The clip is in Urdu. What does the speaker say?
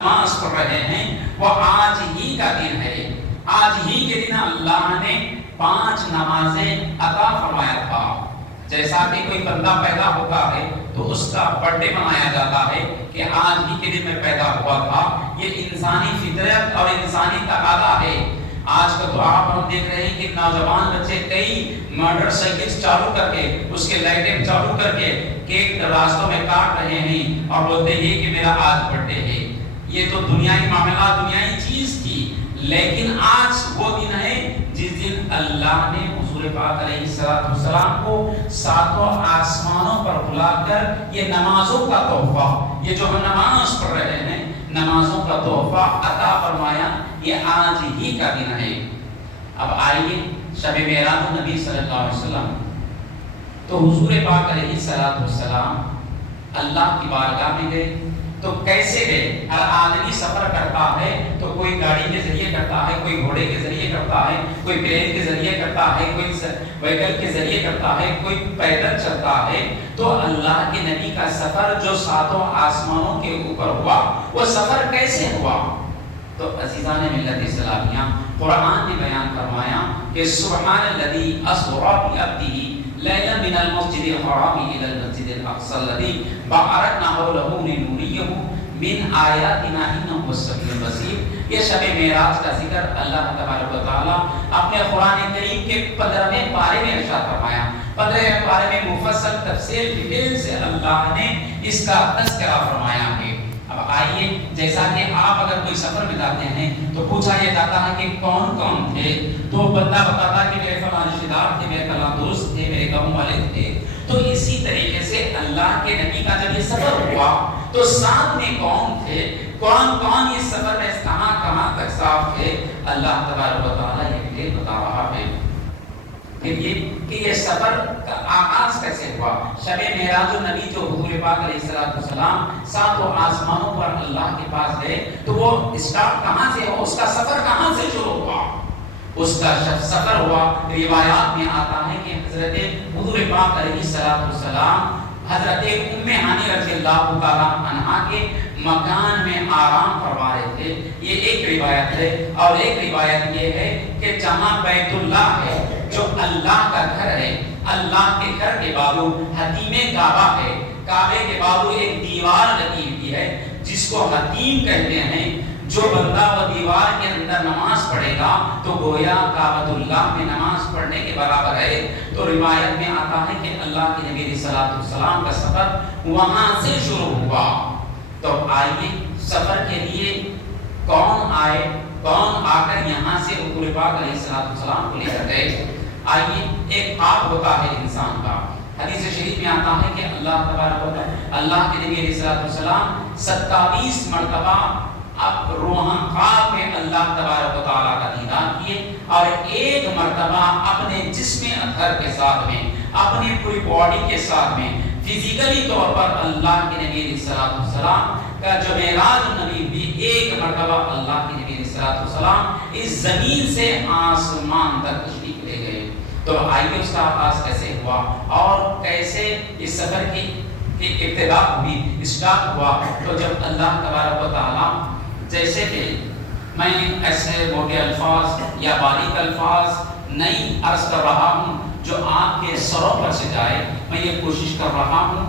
نماز پڑھ رہے ہیں وہ آج ہی کا دن ہے. آج ہی کے دن اللہ نے 5 نمازیں عطا فرمایا تھا. جیسا کہ کوئی بندہ پیدا ہوتا ہے تو اس کا برتھ ڈے منایا جاتا ہے کہ آج ہی کے دن میں پیدا ہوا تھا. یہ انسانی فطرت اور انسانی تقاضا ہے. آج کا تو ہم دیکھ رہے ہیں کہ نوجوان بچے کئی موٹر سائیکل چالو کر کے اس کے لائٹیں چالو کر کے کیک راستوں میں کاٹ رہے ہیں اور بولتے ہیں کہ میرا آج برتھ ڈے ہے. یہ تو دنیائی معاملات دنیائی چیز تھی، لیکن آج وہ دن ہے جس دن اللہ نے حضور پاک علیہ السلام کو 7 آسمانوں پر بلا کر یہ نمازوں کا تحفہ، یہ جو ہم نماز پڑھ رہے ہیں نمازوں کا تحفہ عطا فرمایا. یہ آج ہی کا دن ہے. اب آئیے شب معراج نبی صلی اللہ علیہ وسلم، تو حضور پاک علیہ السلام اللہ کی بارگاہ میں گئے. تو کیسے گئے؟ ہر آدمی سفر کرتا ہے تو کوئی گاڑی کے ذریعے کرتا ہے، کوئی گھوڑے کے ذریعے کرتا ہے، کوئی پلین کے ذریعے کرتا ہے، کوئی وہیکل کے ذریعے کرتا ہے، کوئی پیدل چلتا ہے. تو اللہ کے نبی کا سفر جو 7 آسمانوں کے اوپر ہوا، وہ سفر کیسے ہوا؟ تو عزیزان ملت اسلامیہ، قرآن نے بیان فرمایا کہ سبحان الذی اسری بعبدہ لیلا من المسجد الحرام الى المسجد الاقصى الذي باركنا حوله لنريه من آیاتنا انه هو السمیع البصیر. یہ شب معراج کا ذکر اللہ تبارک و تعالی اپنے قرآن کریم کے 15ویں پارے میں ارشاد فرمایا. 15ویں پارے میں مفصل تفصیل ڈیٹیل سے اللہ نے اس کا تذکرہ فرمایا ہے. اب آئیے، جیسا کہ آپ اگر کوئی سفر میں جاتے ہیں تو پوچھا یہ جاتا ہے کہ کون کون تھے، تو بندہ بتاتا کہ میرے فلاں رشتے دار تھے، میرے فلاں دوست تھے، میرے گاؤں والے تھے. تو اسی طریقے سے اللہ کے نبی کا جب یہ سفر ہوا تو ساتھ میں کون تھے، کون کون اس سفر میں کہاں کہاں تک صاف تھے، اللہ تبارک و تعالیٰ یہ ڈیٹیل بتا رہا ہے. پھر یہ کہ یہ سفر کا آغاز کیسے ہوا. شب معراج النبی جو حضور پاک علیہ السلام 7 آسمانوں پر اللہ کے پاس گئے تو وہ اسٹارٹ کہاں سے ہوا، اس کا سفر کہاں سے شروع ہوا؟ اس کا سفر ہوا، روایات میں آتا ہے کہ حضرت حضور پاک علیہ السلام حضرت ام ہانی رضی اللہ تعالیٰ عنہا کے مکان میں آرام فرما رہے تھے. یہ ایک روایت ہے. اور ایک روایت یہ ہے کہ جہاں بیت اللہ ہے، جو اللہ کا گھر ہے، اللہ کے گھر کے بازو حتیم کعبہ ہے. کعبے کے بازو ایک دیوار لگی ہوئی ہے جس کو حتیم کہتے ہیں. جو بندہ وہ دیوار کے اندر نماز پڑھے گا تو گویا کعبۃ اللہ میں نماز پڑھنے کے برابر ہے. تو روایت میں آتا ہے کہ اللہ کے نبی علیہ السلام کا سفر وہاں سے شروع ہوا. تو آئیے، سفر کے لیے کون آئے، کون آ کر یہاں سے حضور پاک علیہ السلام کو لے کر گئے. آئیے، ایک خواب ہوتا ہے انسان کا. حدیث شریف میں آتا ہے کہ اللہ تبارک و تعالی، اللہ کے نبی علیہ السلام 27 مرتبہ اب روحان خواب میں اللہ تبارک و تعالیٰ کا دیدار کیے، اور ایک مرتبہ اپنے جسم اطہر کے ساتھ میں، اپنی پوری باڈی کے ساتھ میں فزیکلی طور پر اللہ کے نبی علیہ السلام کا جو معراج النبی بھی ایک مرتبہ اللہ کے نبی علیہ السلام اس زمین سے آسمان تک تشریف لے گئے. تو آئیے اس کا آغاز کیسے ہوا اور کیسے اس سفر کی ابتدا ہوئی، اسٹارٹ ہوا. تو جب اللہ تبارک و تعالیٰ، جیسے کہ میں ایسے موٹے الفاظ یا باریک الفاظ نہیں عرض کر رہا ہوں جو آپ کے سروں پر سے جائے، میں یہ کوشش کر رہا ہوں